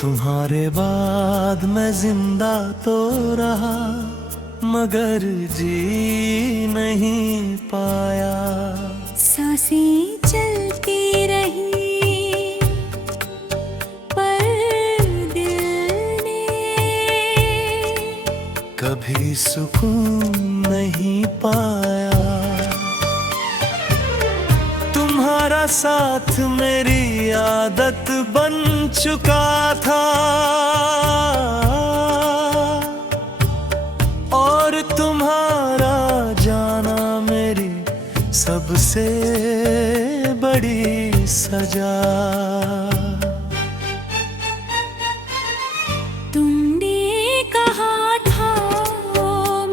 तुम्हारे बाद मैं जिंदा तो रहा, मगर जी नहीं पाया। सांसें चलती रही पर दिल ने कभी सुकून नहीं पाया। तुम्हारा साथ मेरी आदत बन चुका था, और तुम्हारा जाना मेरी सबसे बड़ी सजा। तुमने कहा था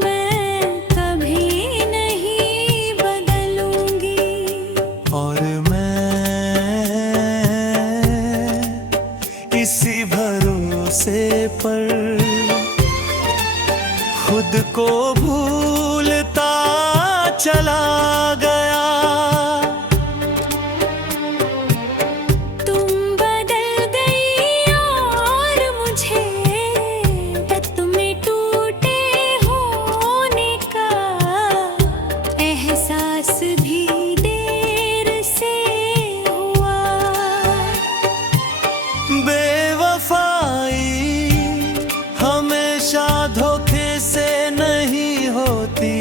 मैं कभी नहीं बदलूंगी, और मैं इसी भरोसे पर खुद को भूलता चला गया। तुम बदल गई और मुझे दर्द में टूटे होने का एहसास भी देर से हुआ। बेवफाई हमेशा धोखे से नहीं होती,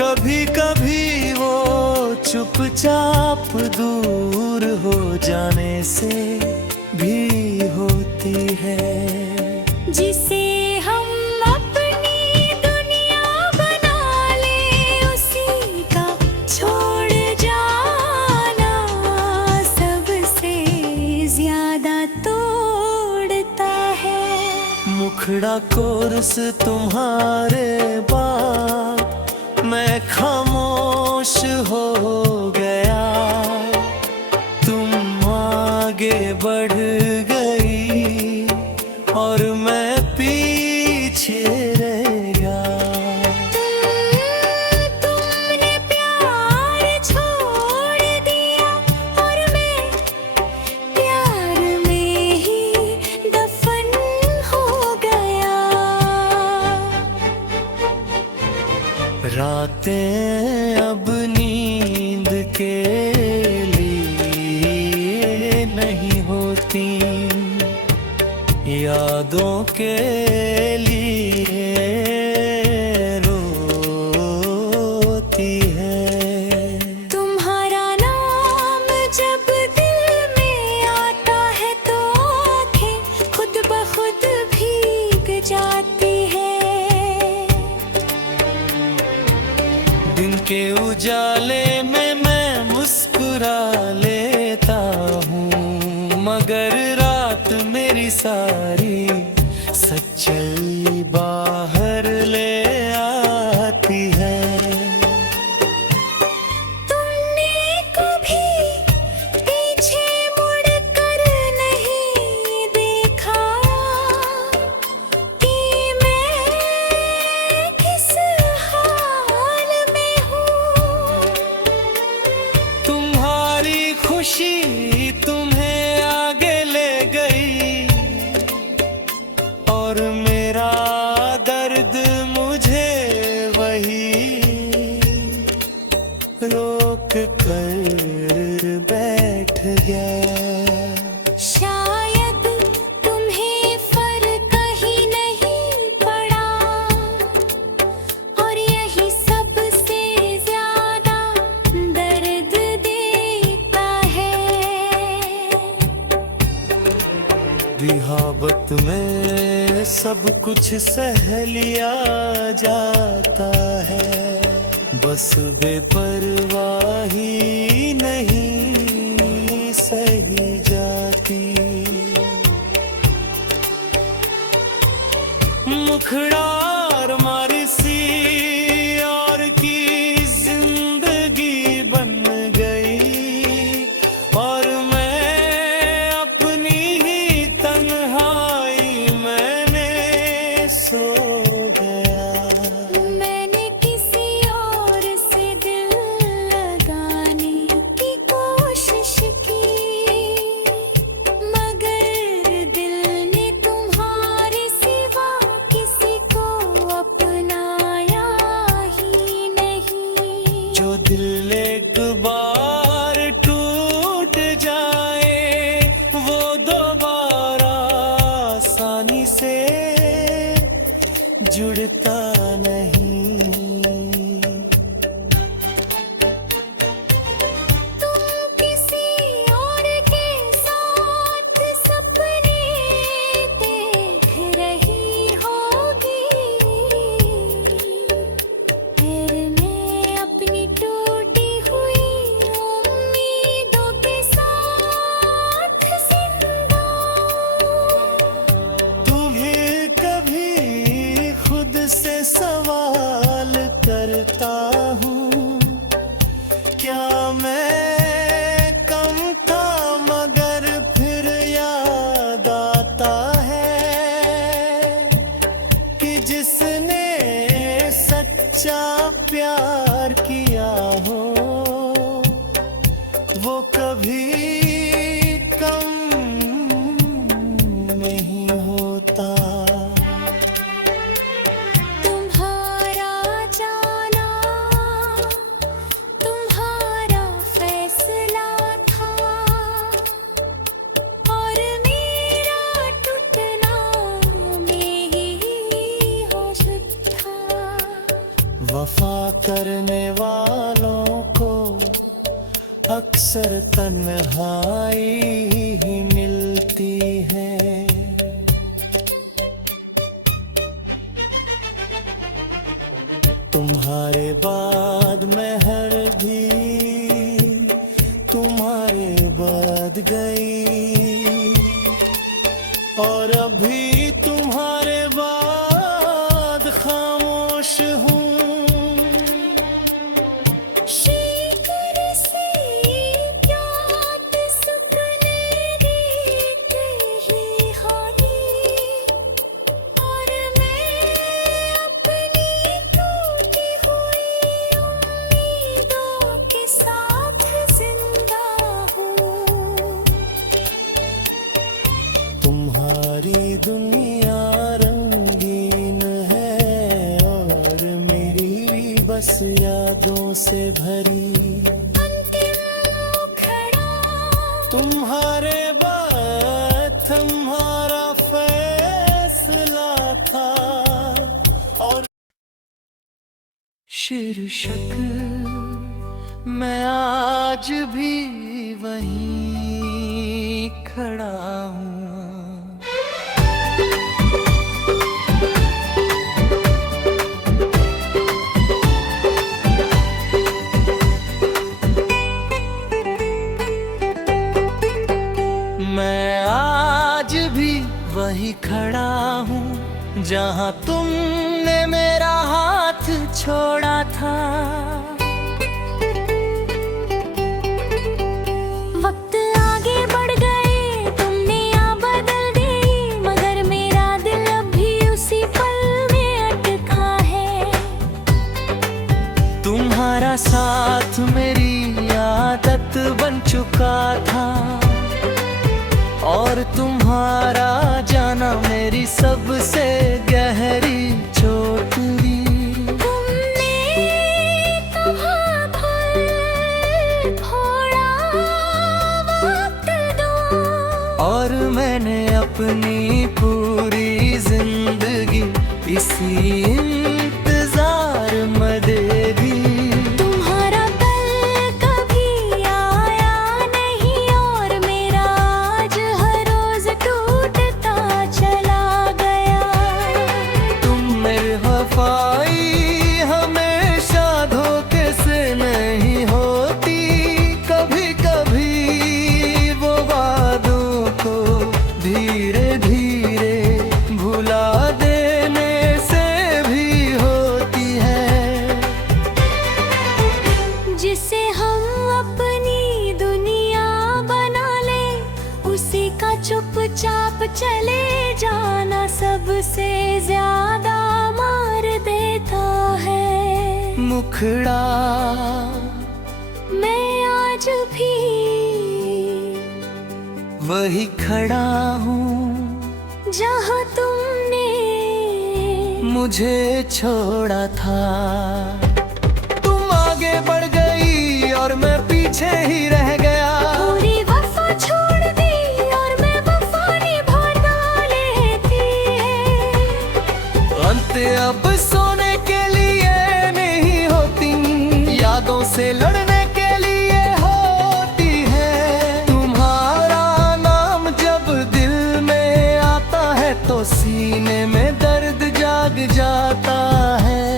कभी कभी वो चुपचाप दूर हो जाने से भी होती है। जिसे हम अपनी दुनिया बना ले उसी का छोड़ जाना सबसे ज्यादा तोड़ता है। मुखड़ा कोरस तुम्हारे बाद मैं खामोश हो गया। तुम आगे बढ़ गई और मैं पीछे रह गया। तुमने प्यार छोड़ दिया और मैं प्यार में ही दफन हो गया। रातें अब नींद के लिए नहीं होती, यादों के लिए रोती है। तुम्हारा नाम जब दिल में आता है तो आँखें खुद ब खुद भीग जाती है। दिन के उजाले में मैं मुस्कुरा लेता हूँ, मगर रात मेरी सारी सच्चाई बाहर ले आती है। तुमने कभी पीछे मुड़ कर नहीं देखा कि मैं किस हाल में हूँ। तुम्हारी खुशी तुम्हें आगे ले गई, और मेरा दर्द मुझे वही रोक कर बैठ गया। शायद तुम्हें फर्क ही नहीं पड़ा, और यही सबसे ज्यादा दर्द देता है। रिहाबत में सब कुछ सह लिया जाता है, बस बेपरवाही नहीं सही जाती। मुखड़ा और मारी सी और की जिंदगी बन गई, और मैं अपनी ही तन्हाई मैंने सो गया। मैंने किसी और से दिल लगाने की कोशिश की, मगर जुड़ता नहीं। से सवाल करता हूँ, क्या मैं कम था मगर फिर याद आता है कि जिसने सच्चा प्यार किया हो वो कभी कम नहीं होता। वफा करने वालों को अक्सर तन्हाई ही मिलती है। तुम्हारे बाद महर भी तुम्हारे बाद गई और अभी तुम्हारे बाद खामोश हूँ। तुम्हारी दुनिया रंगीन है और मेरी बस यादों से भरी। तुम्हारे बाद तुम्हारा फैसला था और शीर्षक मैं आज भी वहीं खड़ा हूँ। मैं आज भी वही खड़ा हूँ जहाँ तुमने मेरा हाथ छोड़ा था। वक्त आगे बढ़ गए, तुमने यहाँ बदल दी, मगर मेरा दिल अभी उसी पल में अटका है। तुम्हारा साथ मेरी आदत बन चुका था और तुम्हारा जाना मेरी सबसे गहरी चोट दी। तुमने कहा भर थोड़ा वक्त दो और मैंने अपनी पूरी जिंदगी इसी इंतजार में दे दी। तुम्हारा कल कभी आया नहीं और मेरा आज हर रोज टूटता चला गया। तुम मेरी वफाई हमेशा धोखे से नहीं होती, कभी कभी वो वादों को धीरे धीरे भुला देने से भी होती है। जिसे हम अपनी दुनिया बना ले, उसी का चुपचाप चले जाना सबसे ज्यादा मार देता है। मुखड़ा मैं आज भी वही खड़ा हूँ जहाँ तुमने मुझे छोड़ा था। तुम आगे बढ़ गई और मैं पीछे ही रह गया। पूरी वफा छोड़ दी और मैं वफा निभाना लेती है। अंत अब अब सोने के लिए नहीं होती, यादों से लड़ने के लिए होती है। तुम्हारा नाम जब दिल में आता है तो सीने में दर्द जाग जाता है।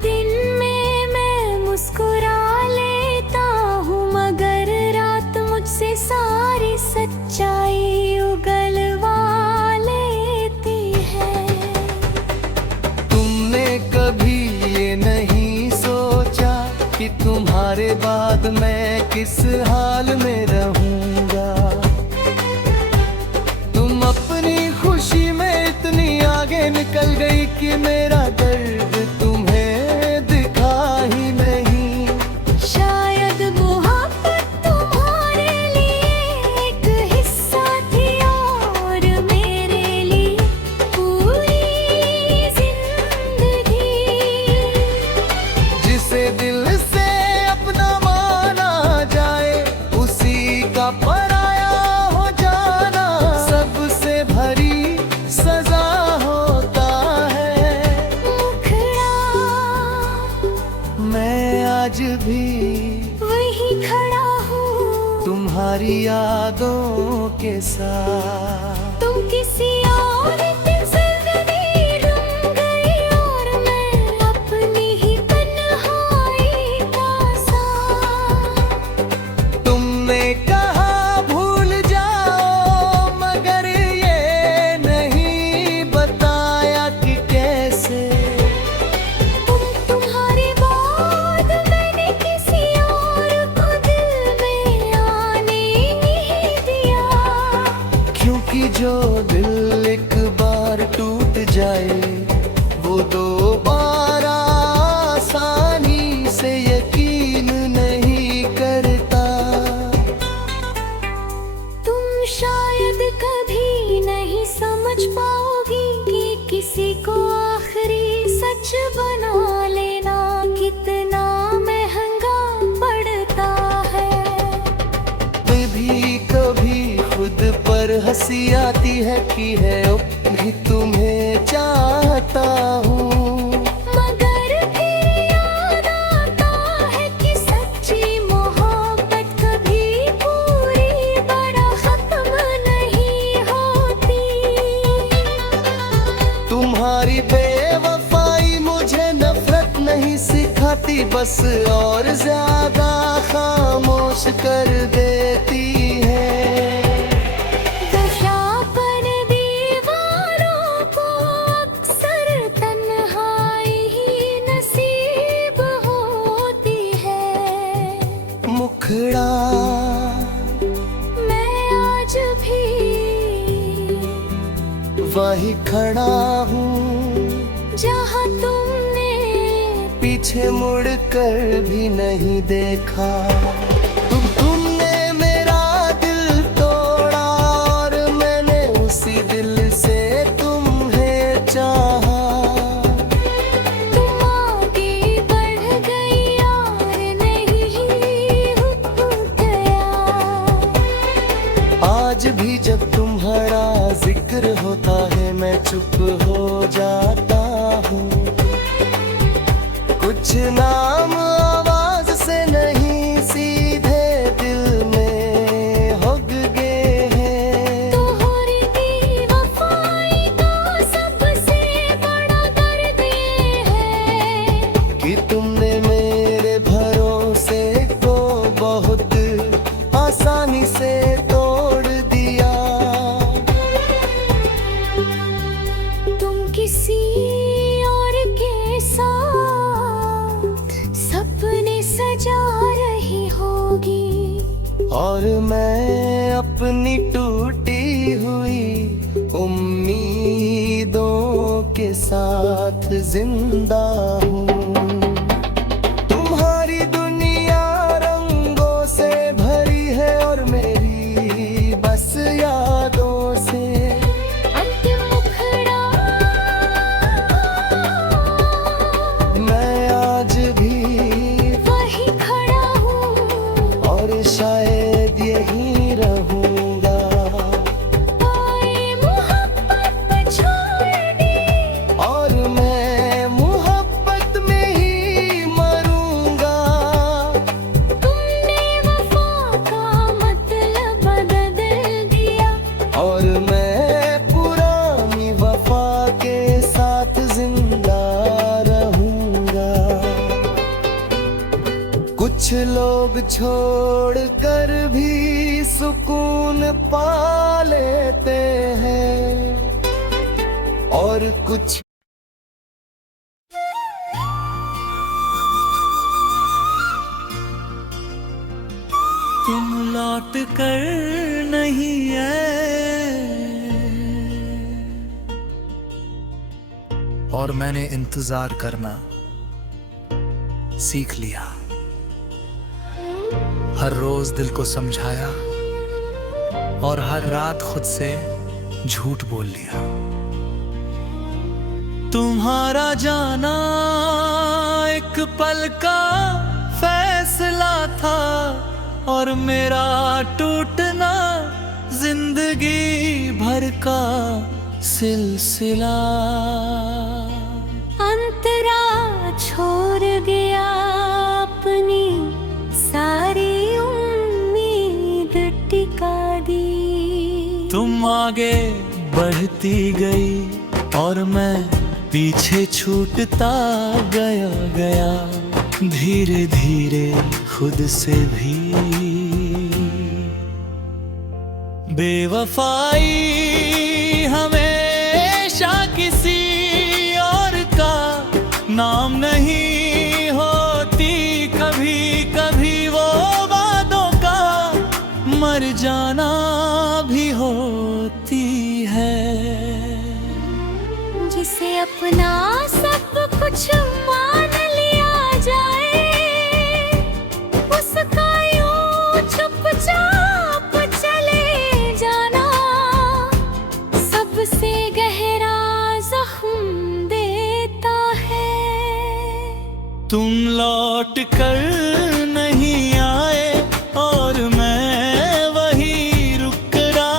दिन में मैं मुस्कुरा लेता हूँ, मगर रात मुझसे सारी सच्चाई उगलवा लेती है। तुमने कभी ये नहीं सोचा कि तुम्हारे बाद मैं किस हाल में रहूंगा। तुम अपनी खुशी में इतनी आगे निकल गई कि मेरा दर्द तुम्हें दिखा ही नहीं। शायद मोहब्बत तुम्हारे लिए एक हिस्सा थी और मेरे लिए पूरी जिंदगी। जिसे दिल से अपना माना जाए उसी का पराया हो जाना सबसे भरी सजा होता है। मुखड़ा मैं आज भी वही खड़ा हूँ, तुम्हारी यादों के साथ। तुम किसी और के ज़िंदगी रंग गई और मैं अपनी ही तन्हाई का साथ। तुमने कहा भूल जाओ, मगर ये नहीं बताया कि कैसे। तुम्हारे बाद मैंने किसी और को दिल में आने नहीं दिया। क्योंकि जो दिल एक बार टूट जाए वो दोबारा आसानी से यकीन नहीं करता। तुम शायद कभी नहीं समझ पाओगी कि किसी को आखिरी सच बना लेना कितना महंगा पड़ता है। मैं भी कभी खुद पर हंसी आती है कि है भी तुम्हें चाहता हूँ। मगर फिर याद आता है कि सच्ची मोहब्बत कभी पूरी बड़ा खत्म नहीं होती। तुम्हारी बेवफाई मुझे नफरत नहीं सिखाती, बस और ज्यादा खामोश कर देती है। दशापन दीवारों को अक्सर तन्हाई ही नसीब होती है। मुखड़ा मैं आज भी वही खड़ा हूँ, जहाँ तुमने पीछे मुड़ कर भी नहीं देखा। तुमने मेरा दिल तोड़ा और मैंने उसी दिल से तुम्हें चाहा। तुम आगे बढ़ गई और नहीं रुक गया। आज भी जब तुम्हारा जिक्र होता है मैं चुप हो जाता हूँ। कुछ नाम आवाज से नहीं सीधे दिल में हुक गए हैं। तोहरी बेवफाई का सबसे बड़ा दर्द ये है कि तुमने मेरे भरोसे को बहुत आसानी से तोड़ दिया। तुम किसी और के साथ सपने सजा रही होगी और मैं अपनी टूटी हुई उम्मीदों के साथ जिंदा हूँ। तुम्हारी दुनिया रंगों से भरी है और मेरी बस यादों से। अंतिम मुखड़ा मैं आज भी वही खड़ा हूँ और शायद यही रहूंगा। आए मोहब्बत छोड़ कुछ लोग छोड़ कर भी सुकून पा लेते हैं और कुछ तुम लौट कर नहीं आए और मैंने इंतजार करना सीख लिया। हर रोज दिल को समझाया और हर रात खुद से झूठ बोल लिया। तुम्हारा जाना एक पल का फैसला था और मेरा टूटना जिंदगी भर का सिलसिला। अंतरा छोड़ गया अपनी सारी उम्मीद टिका दी। तुम आगे बढ़ती गई और मैं पीछे छूटता गया धीरे धीरे खुद से भी। बेवफाई हमेशा किसी और का नाम नहीं होती, कभी कभी वो वादों का मर जाना भी होती है। जिसे अपना सब कुछ मान लिया जाए, उसका यूं चुपचाप चले जाना सबसे गहरा जख्म देता है। तुम लौट कर नहीं आए और मैं वही रुक रहा।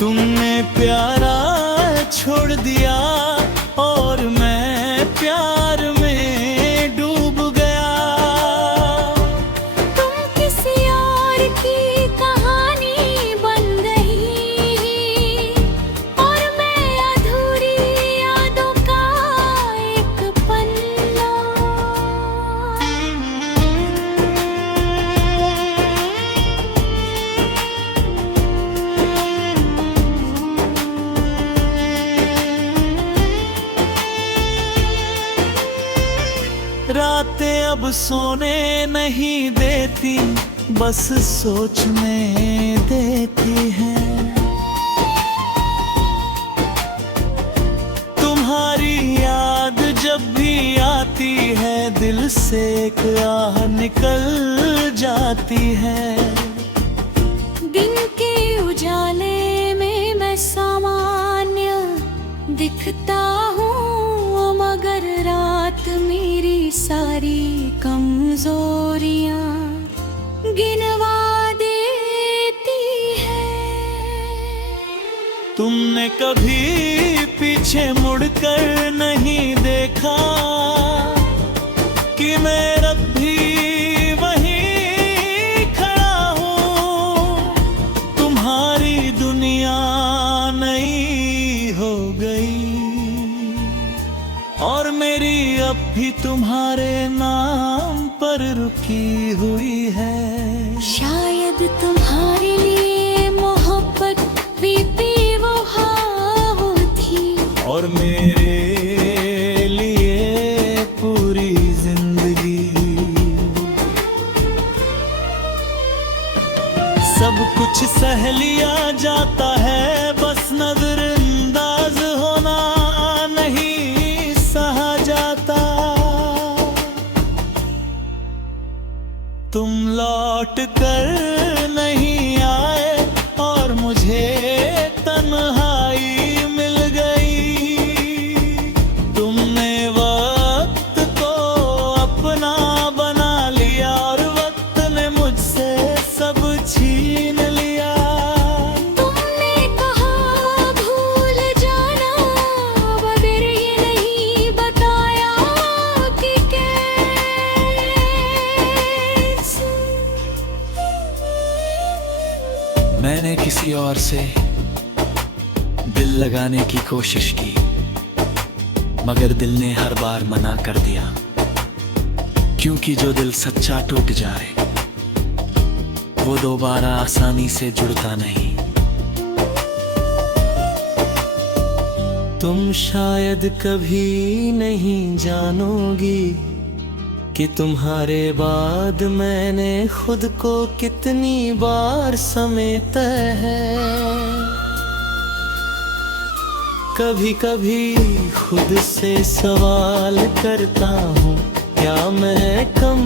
तुमने प्यारा छोड़ दिया और मैं प्यार में डूब गया। तुम किसी और की कहानी बन गई और मैं अधूरी यादों का एक पन्ना। रातें अब सोने नहीं देती, बस सोचने देती हैं। तुम्हारी याद जब भी आती है दिल से एक आह निकल जाती है। दिन के उजाले में मैं सामान्य दिखता हूँ, मगर रात मेरी सारी कमजोरियां गिनवा देती है। तुमने कभी पीछे मुड़कर नहीं देखा कि मैं अब भी वहीं खड़ा हूँ। तुम्हारी दुनिया नई हो गई और मेरी अब भी तुम्हारे नाम पर रुकी हुई है। शायद तुम्हारे लिए मोहब्बत भी बेवफा थी और मेरे लिए पूरी जिंदगी। सब कुछ सह लिया जाता है, बस नजरअंदाज होना नहीं सहा जाता। तुम लौट कर नहीं आए और मुझे तन्हाई मिल गई। तुमने वक्त को अपना बना लिया और वक्त ने मुझसे सब छीन लिया। तुमने कहा भूल जाना, मगर ये नहीं बताया कि मैंने किसी और से दिल लगाने की कोशिश की, मगर दिल ने हर बार मना कर दिया। क्यों क्योंकि जो दिल सच्चा टूट जाए वो दोबारा आसानी से जुड़ता नहीं। तुम शायद कभी नहीं जानोगी कि तुम्हारे बाद मैंने खुद को कितनी बार समेटा है। कभी कभी खुद से सवाल करता हूँ, क्या मैं कम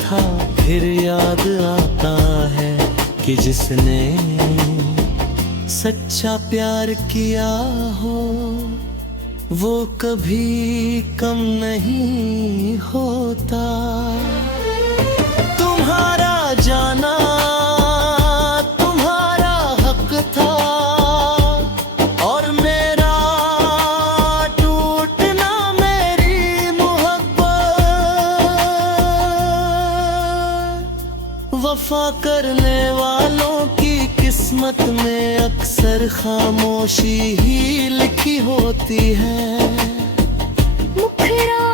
था? फिर याद आता है कि जिसने सच्चा प्यार किया हो वो कभी कम नहीं होता। तुम्हारा जाना तुम्हारा हक था और मेरा टूटना मेरी मोहब्बत। वफा करने वालों की किस्मत में अक्सर खामोशी ही लिखी होती है। मुखड़ा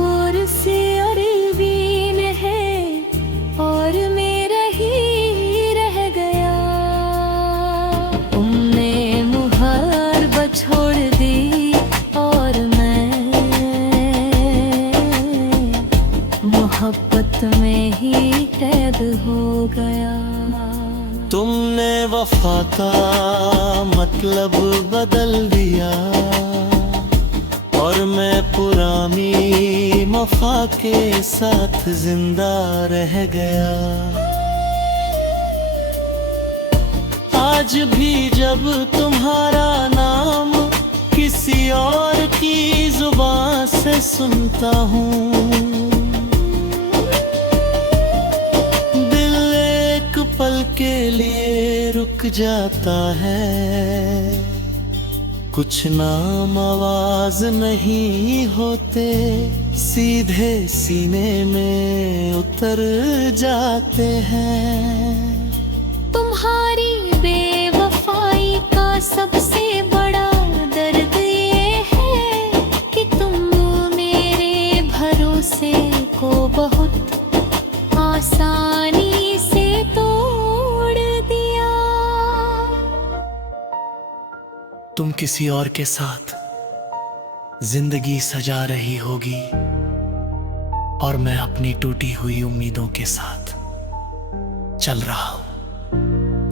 और से अरबीन है और मेरा ही रह गया। तुमने मुहर बछोड़ दी और मैं मोहब्बत में ही कैद हो गया। तुमने वफा का मतलब बदल दिया और मैं पुरानी वफा के साथ जिंदा रह गया। आज भी जब तुम्हारा नाम किसी और की जुबान से सुनता हूँ, पल के लिए रुक जाता है। कुछ नाम आवाज नहीं होते, सीधे सीने में उतर जाते हैं। तुम्हारी बेवफाई का सबसे बड़ा दर्द ये है कि तुम मेरे भरोसे को बहुत आसानी से तोड़ दिया। तुम किसी और के साथ जिंदगी सजा रही होगी और मैं अपनी टूटी हुई उम्मीदों के साथ चल रहा हूं।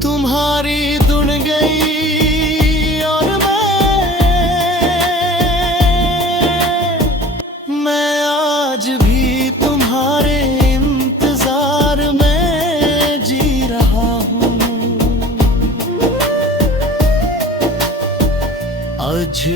तुम्हारी धुन गई और मैं आज भी तुम्हारे इंतजार में जी रहा हूं। आज